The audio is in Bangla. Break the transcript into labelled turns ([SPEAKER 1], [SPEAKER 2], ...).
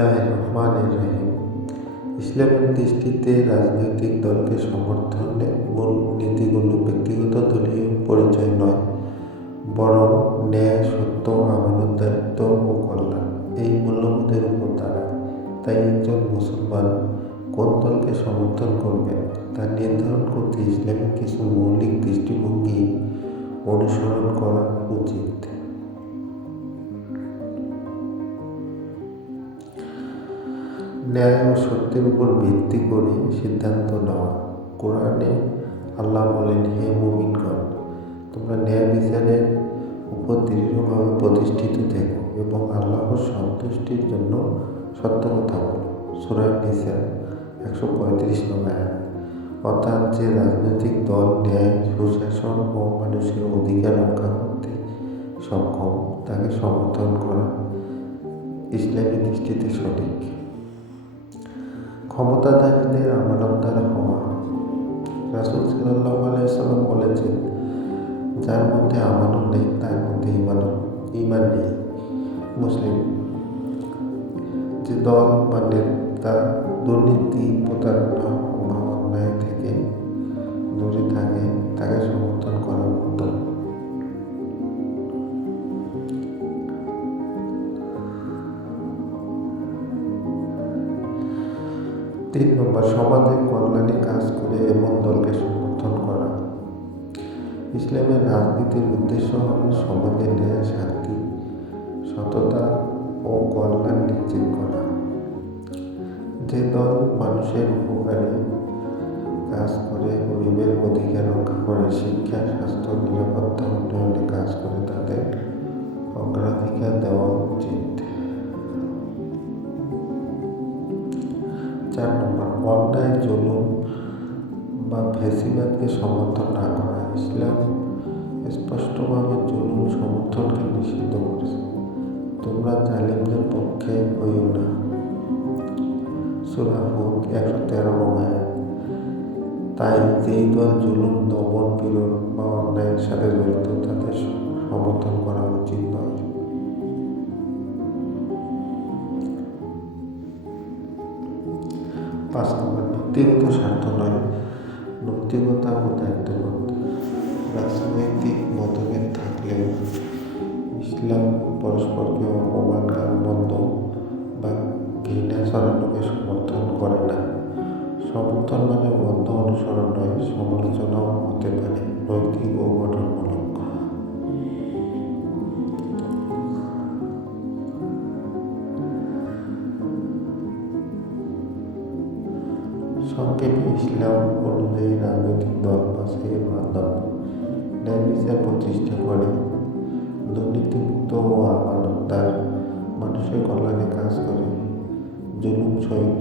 [SPEAKER 1] রহিম। ইসলামের দৃষ্টিতে রাজনৈতিক দলকে সমর্থনের মূল নীতিগুলো ব্যক্তিগত দলীয় পরিচয় নয়, বরং ন্যায়, সত্য আমানতদারিত্ব ও কল্যাণ। এই মূল্যবোধের উপর দাঁড়ায় তাই একজন মুসলমান কোন দলকে সমর্থন করবেন তা নির্ধারণ করতে ইসলামের কিছু মৌলিক দৃষ্টিভঙ্গি অনুসরণ করা উচিত। ন্যায় ও সত্যের উপর ভিত্তি করে সিদ্ধান্ত নেওয়া। কোরআনে আল্লাহ বলেন, হে মুমিনগণ, তোমরা ন্যায় বিচারের উপর দৃঢ়ভাবে প্রতিষ্ঠিত থেকো এবং আল্লাহর সন্তুষ্টির জন্য সত্য কথা বলো সুরায় নিসা, একশো পঁয়ত্রিশ নম্বর অর্থাৎ যে রাজনৈতিক দল ন্যায়, সুশাসন ও মানুষের অধিকার রক্ষা করতে সক্ষম, তাকে সমর্থন করা ইসলামী দৃষ্টিতে সঠিক। ক্ষমতাধারীদের আমানতদার হওয়া রাসুল সাল্লাহ আলাইসাল্লাম বলেছেন যার মধ্যে আমানত নেই তার মধ্যে ইমান ইমান নেই। মুসলিম যে দল বা নেতা দুর্নীতি প্রতারণা তিন নম্বর, সমাজে কল্যাণে কাজ করে এমন দলকে সমর্থন করা। ইসলামের রাজনীতির উদ্দেশ্য হল সমাজে ন্যায়, শান্তি, সততা ও কল্যাণ নিশ্চিত করা। যে দল মানুষের উপকারে কাজ করে, গরিবের অধিকার রক্ষা করে, শিক্ষা, স্বাস্থ্য, নিরাপত্তা, উন্নয়নে কাজ করে, তাদের অগ্রাধিকার দেওয়া উচিত। চার নম্বর অন্যায় জুলুম বা ফেসিবাদকে সমর্থন না করা। ইসলাম স্পষ্টভাবে জুলুম সমর্থনকে নিষিদ্ধ করেছে। তোমরা জালিমদের পক্ষে হইও না। সুরাহুক একশো তেরো নম্বর তাই যেই দল জুলুম, দমন, পীড়ন বা অন্যায়ের সাথে জড়িত, তাদের সমর্থন করা উচিত নয়। পাঁচ নম্বর ব্যক্তিগত স্বার্থ নয় নৈতিকতা ও দায়িত্ববোধ রাজনৈতিক মতভেদ থাকলেও ইসলাম পরস্পরকে অপমান বন্ধ বা ঘৃণা ছড়ানোকে সমর্থন করে না। সমর্থন মানে বন্ধ অনুসরণ নয়, সমালোচনাও হতে পারে। নৈতিক ও সংক্ষেপে ইসলাম অনুযায়ী রাজনৈতিক দল বাছাইয়ের মাধ্যমে ন্যায় বিচার প্রতিষ্ঠা করে। দুর্নীতিমুক্ত ও আমানতদার মানুষের কল্যাণে কাজ করে। জুলুম সহিত